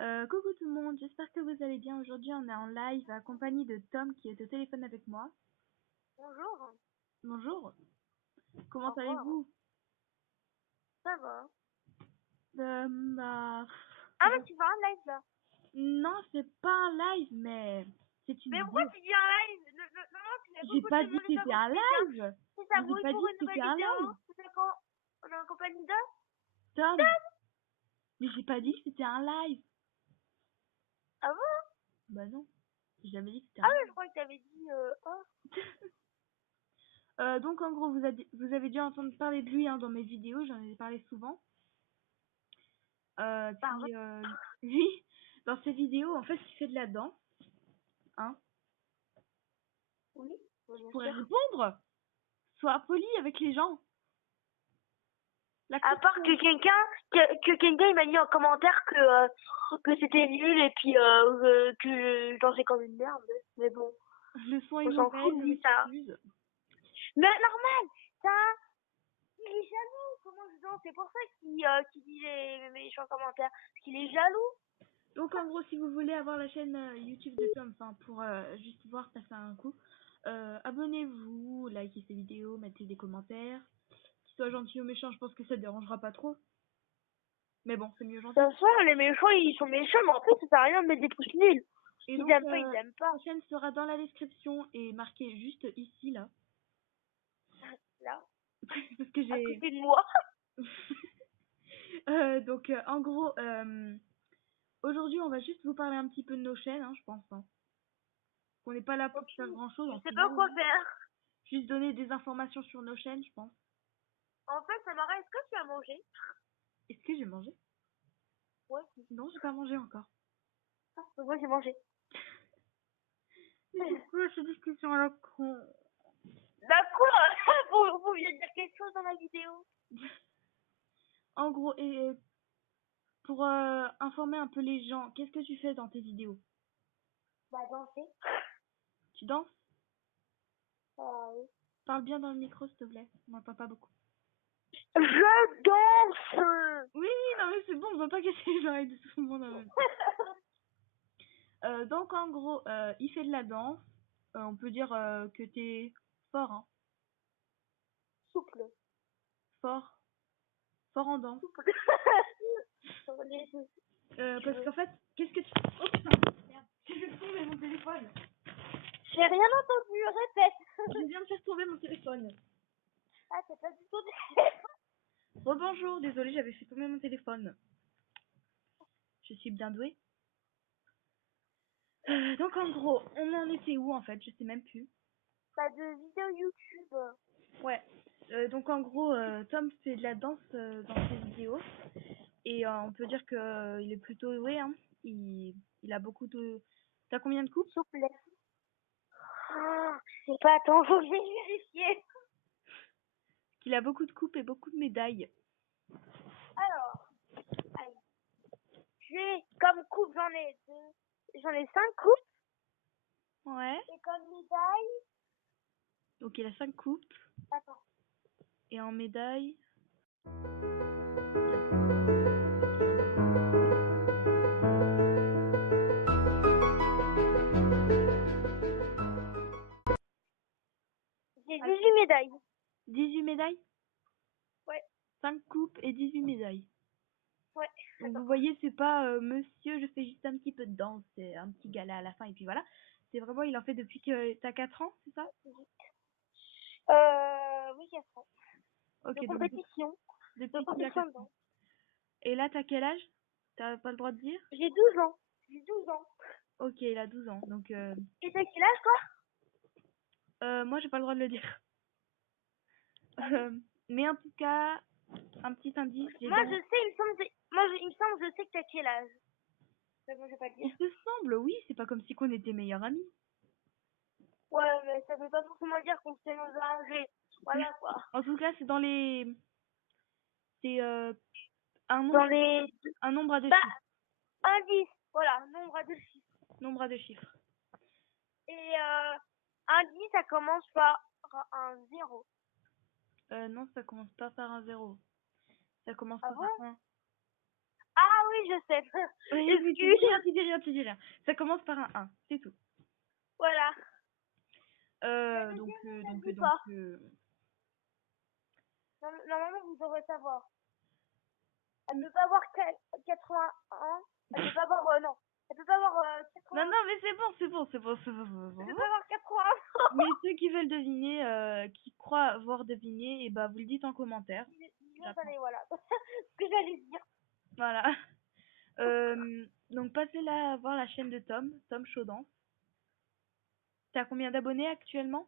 Coucou tout le monde, j'espère que vous allez bien. Aujourd'hui, on est en live en compagnie de Tom qui est au téléphone avec moi. Bonjour. Bonjour, comment Au revoir. allez-vous? Ça va. Bah... Ah, mais tu vas en live là. Non, c'est pas un live, mais c'est une Mais pourquoi vidéo. tu dis en live? Non, tu n'as J'ai beaucoup pas de dit monde que déjà c'était qu'on un fait bien. live. C'est Je ça, vous ai bruit pas pour dit une que nouvelle c'était un vidéo. live. C'est quand on est en compagnie de Tom, Tom. mais j'ai pas dit que c'était un live. Ah bon? Bah non, j'ai jamais dit que c'était Ah un oui, je live. crois que tu avais dit oh. Donc en gros, vous avez dû entendre parler de lui dans mes vidéos, j'en ai parlé souvent. Pardon. Lui, dans ses vidéos, en fait, il fait de la danse. Hein. Oui, Tu bien pourrais sûr. répondre. Sois poli avec les gens. La À part que quelqu'un il m'a dit en commentaire que c'était nul et puis que je dansais comme une merde. Mais bon, Le son est on s'en mauvais, fout de je lui ça. m'excuse. Mais normal, ça. Il est jaloux, comment je danse? C'est pour ça qu'il dit les méchants commentaires. Parce qu'il est jaloux. Donc en gros, si vous voulez avoir la chaîne YouTube de Tom, enfin pour juste voir passer un coup, abonnez-vous, likez ses vidéos, mettez des commentaires. Qu'il soit gentil ou méchant, je pense que ça ne dérangera pas trop. Mais bon, c'est mieux gentil. De toute façon, les méchants, ils sont méchants, mais en fait, ça sert à rien de mettre des pouces nuls. Et S'ils donc, aiment pas, ils aiment pas. la chaîne sera dans la description et marquée juste ici, là. Là, Parce que à j'ai... côté de moi. donc en gros, aujourd'hui, on va juste vous parler un petit peu de nos chaînes, je pense. On n'est pas là pour Ok. faire grand-chose Je en sais pas final. quoi faire. Juste donner des informations sur nos chaînes, je pense. En fait, Samara, est-ce que tu as mangé? Est-ce que j'ai mangé? Ouais. Non, j'ai pas mangé encore. Ah, moi, j'ai mangé. Mais c'est quoi cette discussion à la con? D'accord. Vous vient de dire quelque chose dans la vidéo. En gros, et pour informer un peu les gens, qu'est-ce que tu fais dans tes vidéos? Bah, danser. Tu danses? Oui. Parle bien dans le micro, s'il te plaît. On m'entend pas beaucoup. Je danse. Oui, non mais c'est bon, on va pas casser les oreilles de tout le monde en même temps. Donc en gros, il fait de la danse. On peut dire que t'es fort, Souple. fort, fort en danse. Souple. Parce qu'en fait, qu'est-ce que tu... Oh putain, merde, j'ai fait tomber mon téléphone. J'ai rien entendu, répète. Je viens de faire tomber mon téléphone. Ah, c'est pas du tout des... Rebonjour, désolée, j'avais fait tomber mon téléphone. Je suis bien douée. Donc en gros, on en était où en fait? Je sais même plus. Pas de vidéo YouTube. Ouais. Donc en gros, Tom fait de la danse dans ses vidéos. Et on peut dire que il est plutôt doué. Il a beaucoup de... T'as combien de coupes? Souple. Ah, je sais pas, attends, faut que je vérifier. Qu'il a beaucoup de coupes et beaucoup de médailles. Alors, allez. J'ai comme coupe, j'en ai deux. J'en ai 5 coupes. Ouais. Et comme médaille. Donc il a 5 coupes. Attends. Et en médaille... J'ai 18 médailles. 18 médailles? Ouais. 5 coupes et 18 médailles. Ouais. Donc Attends. vous voyez, c'est pas monsieur, je fais juste un petit peu de danse, c'est un petit gala à la fin et puis voilà. C'est vraiment, il en fait depuis que t'as 4 ans, c'est ça? Oui, 4 ans. Ok, De donc compétition. depuis qu'il a Compétition 4 ans. dedans. Et là, t'as quel âge? T'as pas le droit de dire? J'ai 12 ans. J'ai 12 ans. Ok, il a 12 ans. Donc, Et t'as quel âge, toi? moi, j'ai pas le droit de le dire. Ah oui. Mais en tout cas, un petit indice, j'ai Moi, dans... je sais, il me semble, je sais que t'as quel âge. Mais bon, je vais pas le dire. Il te semble, oui, c'est pas comme si qu'on était meilleurs amis. Ouais, mais ça veut pas forcément dire qu'on sait nos âges. Voilà, quoi. En tout cas, c'est dans les... C'est Dans les... un nombre à deux Bah, chiffres. indice. Voilà, nombre à 2 chiffres. Nombre à deux chiffres. Et indice, ça commence par un 0. Non, ça commence pas par un zéro. Ça commence Ah par bon? un 1. Ah oui, je sais. Oui, mais tu dis rien, tu dis rien, tu dis rien. Ça commence par un 1, c'est tout. Voilà. Donc, Normalement, vous devrez savoir. Elle ne peut pas avoir 81. Elle peut pas avoir... non. Elle peut pas avoir 80. Non, mais c'est bon. Elle peut pas avoir 80. Mais ceux qui veulent deviner, qui croient avoir deviné, et bah vous le dites en commentaire. Voilà. Ce que j'allais dire. Voilà. Donc passez là voir la chaîne de Tom Chaudance. T'as combien d'abonnés actuellement?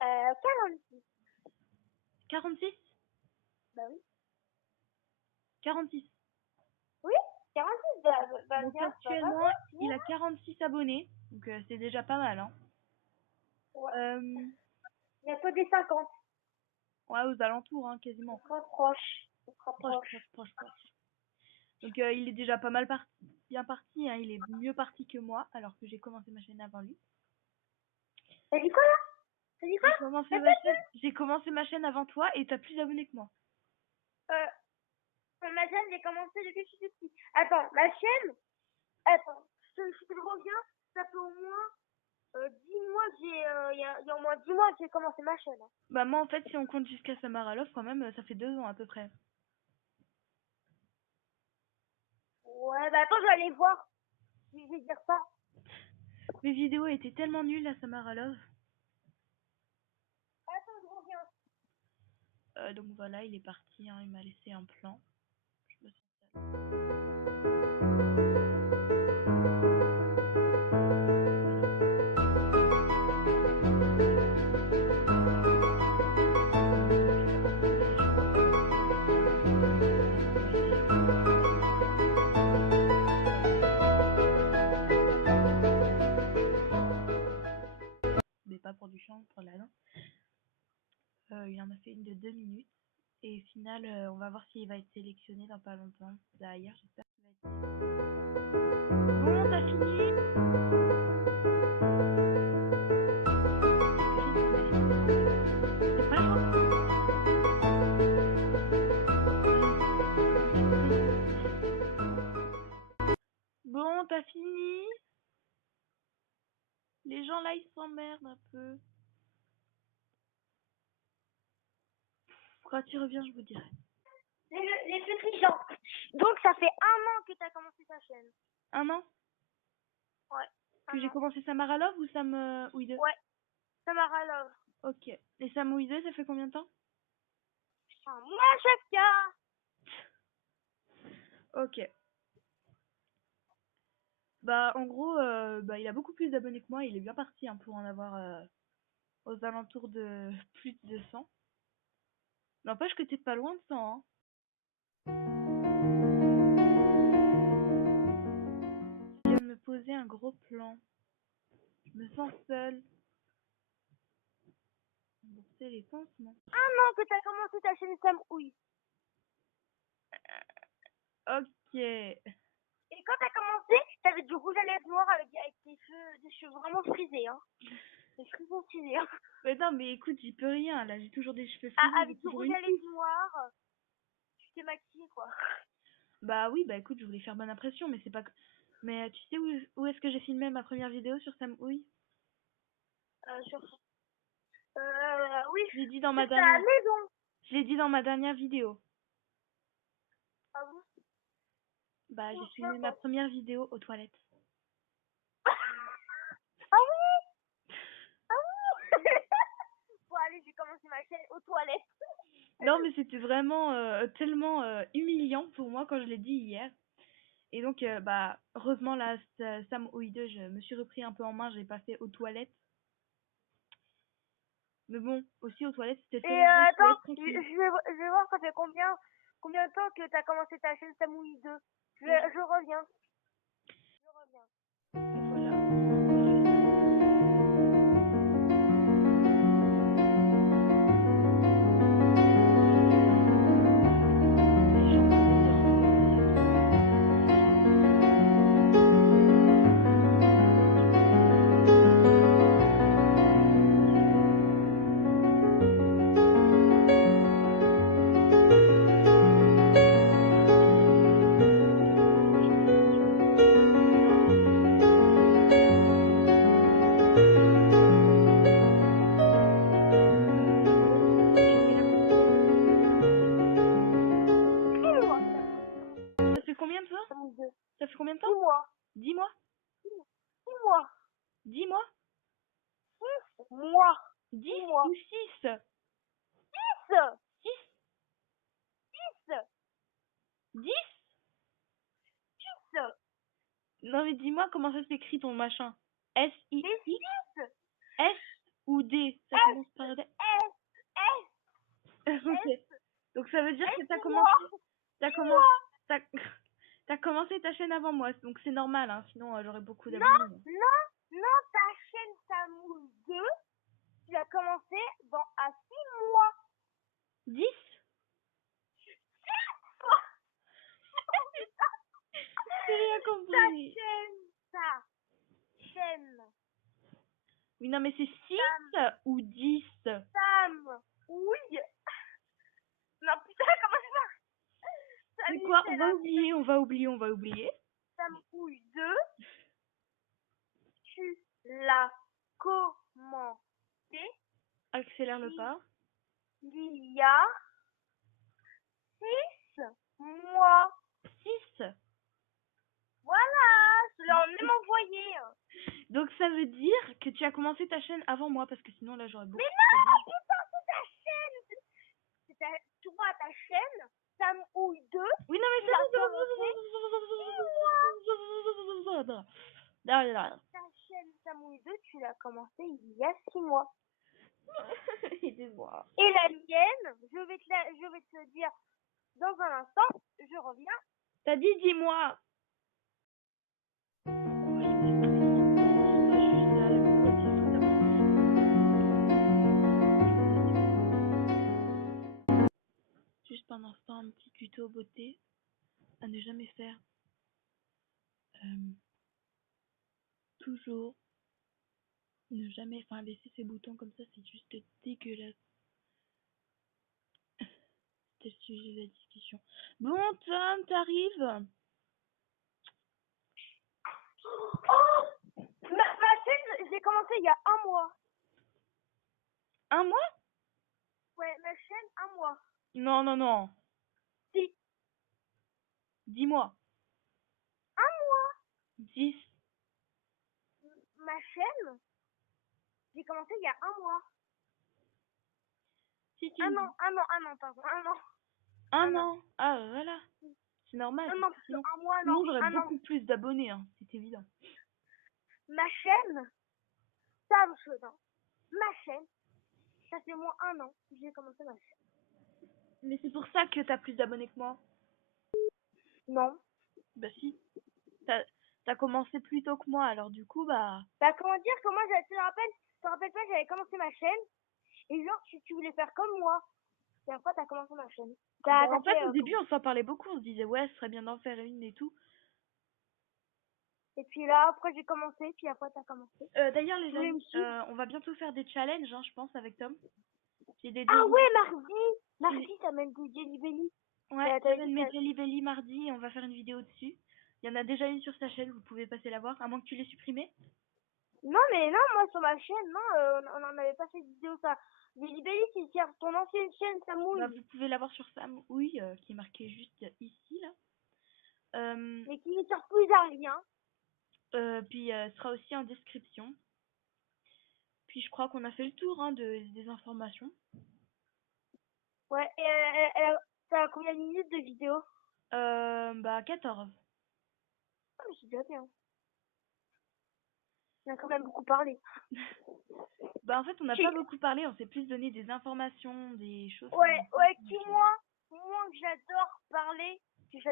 46. 46? Bah oui. 46. Oui, 46. Donc bien, actuellement, il a 46 abonnés. Donc c'est déjà pas mal, hein. Ouais. Il y a que des 50. Ouais, aux alentours, hein, quasiment. On se rapproche. Proche. Donc il est déjà pas mal bien parti, hein. Il est mieux parti que moi, alors que j'ai commencé ma chaîne avant lui. T'as dit quoi là? T'as dit quoi? J'ai commencé ma chaîne avant toi et t'as plus d'abonnés que moi. Ma chaîne, j'ai commencé depuis que je suis petit. Attends, ma chaîne. Attends, je reviens. Ça fait au moins 10 mois que j'ai. Il y a au moins 10 mois que j'ai commencé ma chaîne. Hein. Bah, moi, en fait, si on compte jusqu'à Samara Love, quand même, ça fait 2 ans à peu près. Ouais, bah attends, je vais aller voir. Je vais dire ça. Mes vidéos étaient tellement nulles à Samara Love. Attends, je reviens. Donc voilà, il est parti, hein, il m'a laissé un plan. Je me sens seule. Mais pas pour du chant, pour la danse. Il en a fait une de 2 minutes. Et au final, on va voir s'il va être sélectionné dans pas longtemps. D'ailleurs, j'espère qu'il va être sélectionné. Bon, t'as fini? C'est pas grave. Bon, t'as fini? Les gens là, ils s'emmerdent un peu. Quand tu reviens, je vous dirai. Les petits gens. Donc, ça fait 1 an que t'as commencé ta chaîne. 1 an? Ouais. Que j'ai commencé Samara Love ou Sam Ouideux? Ouais. Samara Love. Ok. Et Sam Ouideux, ça fait combien de temps? Un mois chacun. Ok. Bah, en gros, bah, il a beaucoup plus d'abonnés que moi. Il est bien parti, hein, pour en avoir aux alentours de plus de 200. N'empêche que t'es pas loin de 100, hein. Je viens de me poser un gros plan. Je me sens seule. Bon, c'est les pansements. 1 an que t'as commencé ta chaîne Sam Ouille. Ok. Et quand t'as commencé, t'avais du rouge à lèvres noir avec des cheveux vraiment frisés, hein. Des cheveux frisés, hein. Mais non, mais écoute, j'y peux rien, là. J'ai toujours des cheveux frisés. Ah, avec du rouge à lèvres noir. Tu t'es maquillée, quoi. Bah oui, bah écoute, je voulais faire bonne impression, mais c'est pas... Mais tu sais où est-ce que j'ai filmé ma première vidéo sur Sam Ouille? Oui. Je l'ai dit dans ma À la dernière... maison. Je l'ai dit dans ma dernière vidéo. Ah bon? Bah, j'ai filmé ma première vidéo aux toilettes. Ah oui? Ah oui? Bon, allez, j'ai commencé ma chaîne aux toilettes. Non, mais c'était vraiment tellement humiliant pour moi quand je l'ai dit hier. Et donc, bah, heureusement, là, Sam Ouideux, je me suis repris un peu en main, j'ai pas fait aux toilettes. Mais bon, aussi aux toilettes, c'était Et attends, je vais voir ça fait combien de temps que t'as commencé ta chaîne Sam Ouille 2. Je reviens. combien de fois? Samouille 2. Ça fait combien de 6 temps? mois. 10 mois? 6 mois. 10 mois? 6 mois. 10 mois. ou 6? 6. 6? 6. 10? 6. Non mais dis-moi comment ça s'écrit ton machin. S-I-X? Et 6. S ou D? Ça S. commence par D? S. Ok. Donc ça veut dire que t'as Six commencé... mois. T'as 6 commencé... mois. T'as... T'as commencé ta chaîne avant moi, donc c'est normal, hein. Sinon j'aurais beaucoup Non, d'abonnés. non, ta chaîne Samouille 2, tu as commencé à 6 mois. 10? 6 mois. J'ai rien compris. Ta chaîne. Oui, non mais c'est 6 ou 10? Sam. Oui. Non, putain, comment ça va? C'est quoi? On va oublier. Samouille 2, tu l'as commencé Accélère le pas. il y a 6 mois. 6. Voilà, je l'ai même envoyé. Donc ça veut dire que tu as commencé ta chaîne avant moi, parce que sinon là j'aurais beaucoup... Mais non, putain, c'est ta chaîne. Toi, ta chaîne, Samouille 2, Oui, non mais tu l'as c'est commencé 6 mois. Ta chaîne Samouille 2, tu l'as commencé il y a 6 mois. Aidez-moi. Et la mienne, je vais te le dire dans un instant, je reviens. T'as dit 10 mois. Juste un instant, un petit tuto beauté à ne jamais faire. Toujours ne jamais, enfin laisser ces boutons comme ça, c'est juste dégueulasse. C'était le sujet de la discussion. Bon, Tom, t'arrives? Oh, ma chaîne, j'ai commencé il y a 1 mois. Un mois? Ouais, ma chaîne, 1 mois. Non. Si. 10 mois. 1 mois. 10. Ma chaîne, j'ai commencé il y a 1 mois. Si tu 1 an, pardon, 1 an. Un an. Ah, voilà. C'est normal. Non, parce que Sinon, 1 mois, sinon non, j'aurais 1 an. beaucoup plus d'abonnés, hein. C'est évident. Ma chaîne, Sam Chaudin, ma chaîne, ça fait moins 1 an que j'ai commencé ma chaîne. Mais c'est pour ça que t'as plus d'abonnés que moi. Non. Bah si. T'as commencé plus tôt que moi, alors du coup, bah... Bah, comment dire que moi, tu te rappelles pas, j'avais commencé ma chaîne, et genre, tu voulais faire comme moi. Et après, t'as commencé ma chaîne. Bah, en fait, au début, on s'en parlait beaucoup. On se disait, ouais, ce serait bien d'en faire une et tout. Et puis là, après, j'ai commencé, puis après, t'as commencé. D'ailleurs, les Tu voulais me amis, suivre? on va bientôt faire des challenges, hein, je pense, avec Tom. J'ai des Ah jelly- ouais, mardi, ça mène des Jelly Belly. Ouais, T'as j'amène dit mes ça. Jelly Belly mardi et on va faire une vidéo dessus. Il y en a déjà une sur sa chaîne, vous pouvez passer la voir, à moins que tu l'aies supprimée. Non, mais non, moi, sur ma chaîne, non, on en avait pas fait de vidéo, ça. Jelly Belly, c'est sur ton ancienne chaîne, ça Bah, mouille. vous pouvez la voir sur Sam, oui, qui est marqué juste ici, là. Mais qui ne sert plus à rien. Puis, ce sera aussi en description. Puis, je crois qu'on a fait le tour, hein, des informations. Ouais, et ça a combien de minutes de vidéo? Bah, 14. Ah, mais c'est déjà bien. On a quand même beaucoup parlé. Bah, en fait, on n'a Si. pas beaucoup parlé, on s'est plus donné des informations, des choses. Ouais, qui moi que j'adore parler, que je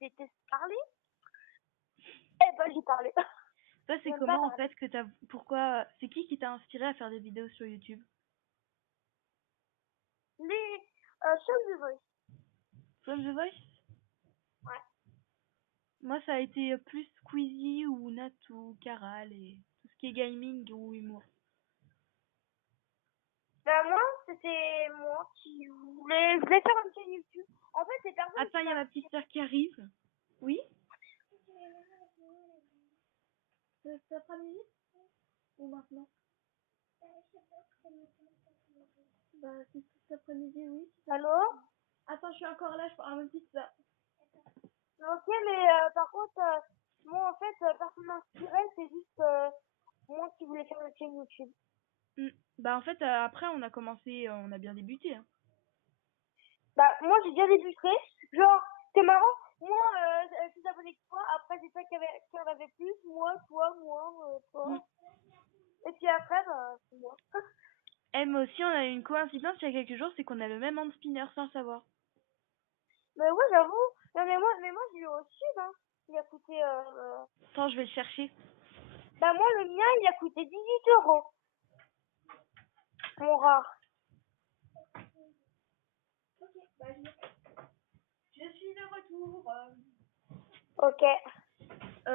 déteste parler, eh ben j'ai parlé. Toi, c'est J'aime pas comment, en parler. fait, que pourquoi, c'est qui t'a inspiré à faire des vidéos sur YouTube? Les shows de voice. From The Voice? Ouais. Moi, ça a été plus Squeezie ou Nat ou Caral et tout ce qui est gaming ou humour. Ben moi, c'était moi qui je voulais faire une chaîne YouTube. En fait, c'est personne Attends, il y a ma petite sœur qui arrive. Oui? Cet après-midi? Ou maintenant? Bah, c'est cet après-midi, oui. Allô? Attends, je suis encore là, je parle à ma petite sœur. Ok, mais par contre, moi, en fait, personne m'inspirait, c'est juste moi qui voulais faire une chaîne YouTube. Bah en fait, après, on a commencé, on a bien débuté, hein. Bah, moi, j'ai déjà débuté. Genre, c'est marrant. Moi, plus abonnés que toi. Après, c'est toi qui en avait plus. Moi, Mm. toi. Et puis après, bah, c'est moi. Moi aussi, on a eu une coïncidence il y a quelques jours, c'est qu'on a le même hand spinner sans savoir. Mais ouais, j'avoue. Non, mais moi, j'ai eu au sud, hein. Il a coûté, Attends, je vais le chercher. bah, moi, le mien, il a coûté 18 €. Mon rare. Je suis de retour. Ok.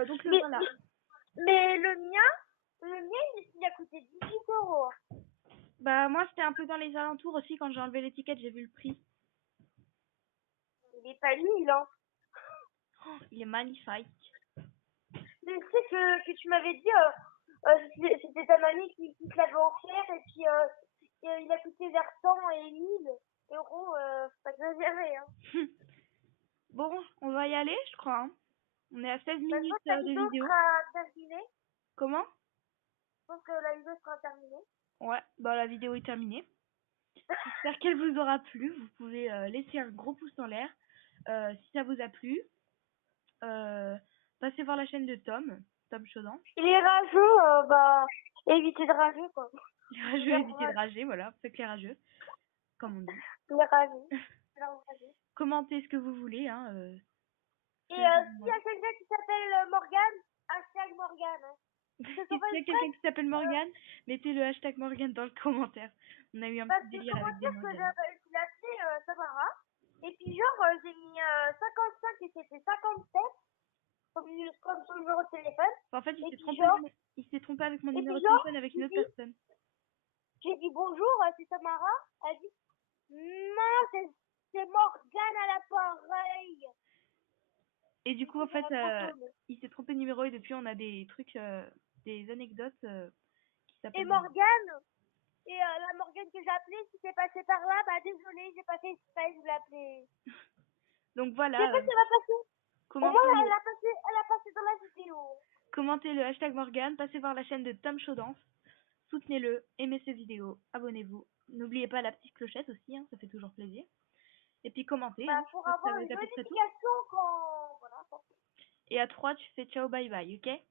Donc Mais, voilà. mais le mien, il a coûté 18 €. Bah moi, c'était un peu dans les alentours aussi. Quand j'ai enlevé l'étiquette, j'ai vu le prix. Il est pas nul, hein. Oh, il est magnifique. Mais tu sais que tu m'avais dit, c'était ta mamie qui te l'avait offert et puis il a coûté vers 100 et 1000 €. Faut pas exagérer, hein. Bon, on va y aller, je crois, hein. On est à 16 Bah, je pense minutes que la de vidéo vidéo. sera terminée. Comment? Je pense que la vidéo sera terminée. Ouais, bah la vidéo est terminée. J'espère qu'elle vous aura plu. Vous pouvez laisser un gros pouce en l'air si ça vous a plu. Passez voir la chaîne de Tom Chaudange. Il est rageux, bah, évitez de rager, quoi. Les rageux, évitez de rager, voilà, faites les rageux, comme on dit. Il est rageux. Il est rageux. Commentez ce que vous voulez, hein. Et C'est s'il y a quelqu'un qui s'appelle Morgane, hashtag Morgane, hein. C'est S'il son y a exprès, quelqu'un qui s'appelle Morgane, mettez le hashtag Morgane dans le commentaire. On a eu un parce petit que délire comment avec des dire que Morganes. j'ai appelé Samara. Et puis genre, j'ai mis 55 et c'était 57 comme son numéro de téléphone. Enfin, en fait, Et puis genre, il s'est trompé avec mon et numéro puis de genre, téléphone avec une j'ai autre dit, personne. j'ai dit bonjour, c'est Samara. Elle dit, non, c'est Morgane à l'appareil. Et du Du coup, coup, en ça fait, m'a trop étonnée. il s'est trompé de numéro et depuis, on a des trucs, des anecdotes qui Et s'appellent Morgane. Morgane, et la Morgane que j'ai appelée, si t'es passée par là, bah désolée, j'ai pas fait exprès, je l'ai appelée. Donc Je sais voilà, pas si elle va passer. Au moins, commentez, elle a passé dans la vidéo. commentez le hashtag Morgane, passez voir la chaîne de Tom Chaudance, soutenez-le, aimez ses vidéos, abonnez-vous. N'oubliez pas la petite clochette aussi, hein, ça fait toujours plaisir. Et puis commentez, hein, Bah, je pour crois que ça avoir va une être à peu près tout. notification quand, voilà, quoi. Et à 3, tu fais ciao bye bye, ok?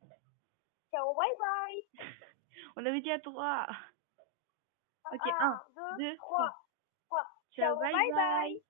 Ciao, bye bye. On avait dit à 3. Ok, un, 1, 2, 2, 3. 3. Ciao Ciao, bye bye bye. bye.